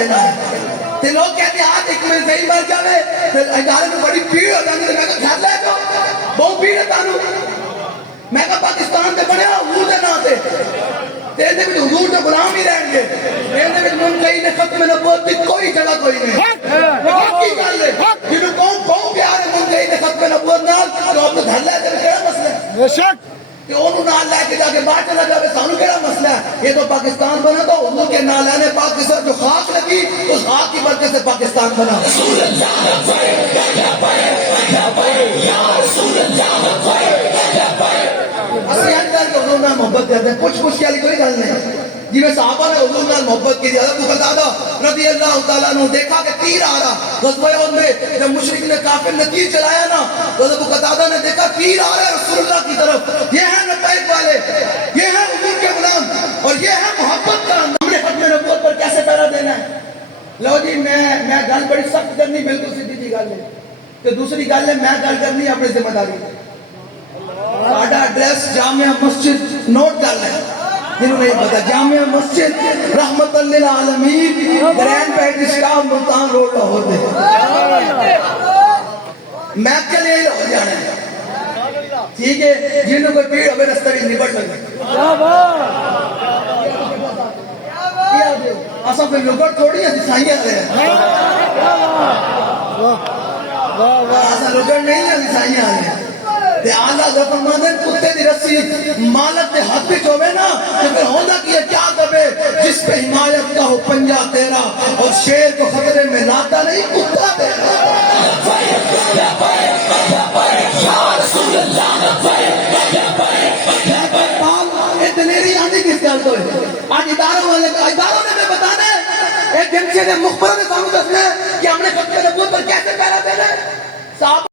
دینا ہے تے لوگ کہتے ہیں آج ایک میں صحیح مر جاوے تے ادارے میں بڑی بھیڑ ہو جاندی تے میں کہا گھر لے جو بہت بھیڑ ہے تانوں میں کہا پاکستان تے بنیا حضور دے نا تے دے وچ حضور دے غلام ہی رہن گے دے وچ منتہی نے ختم نبوت دی کوئی جگہ کوئی نہیں کی گل ہے جنوں کون پیار ہے منتہی نے ختم نبوت نال تو اپ گھر لے تے کیڑا مسئلہ ہے بے شک کہ انہوں نال لے کے جا کے باہر چلا جاوے سانو کیڑا مسئلہ ہے یہ تو پاکستان بنا تو حضور کے نال لانے پاک کے ساتھ جو خاک لگی اس خاک کی برکت سے پاکستان بنا رسول اللہ یا رسول اللہ اسی انکر کے حضور نال محبت کرتے ہیں کچھ والی کوئی گل نہیں جی میں صحابہ نے حضور نال محبت کی تھی ابو قتادہ رضی اللہ تعالیٰ عنہ دیکھا کہ تیر آ رہا غزوہ احد میں جب مشرک نے کافر نے تیر چلایا نا تو ابو قتادہ نے دیکھا تیر آ رہا ہے رسول اللہ کی طرف یہ ہے لبیک والے یہ ہے حضور کے غلام اور یہ ہے محبت کا ہم نے ختم نبوت پر کیسے پہرا دینا ہے لو جی میں گل بڑی سخت کرنی بالکل سیدھی جی گل ہے تو دوسری گل ہے میں گل کرنی اپنی ذمہ داری ساڈا ایڈریس جامعہ مسجد نوٹ کر لیں جنہوں نہیں پتا جامعہ مسجد رحمت للعالمین گرینڈ پیٹس کا ملتان روڈ لاہور دے میں کے لیے ہو جانا ہے ٹھیک ہے جنہوں کوئی پیڑ ہوئے رستہ بھی نبٹ لگے ایسا پھر لگڑ تھوڑی ہے دسائیاں رہے ہیں ایسا لگڑ نہیں ہے دسائیاں رہے ہیں تے آلہ زفر ماندن کتے دی رسی مالک دے ہاتھ پچ ہوئے نا تو پھر ہونا کیا کیا کبے جس پہ حمایت کا ہو پنجا تیرا اور شیر کو خطرے میں لاتا نہیں کتا تیرا یہ دلیری آنی کس گل تو ہے آج اداروں والے اداروں نے میں بتانا ہے ایک جنسی نے مخبروں نے سامنے دسنا ہے کہ ہم نے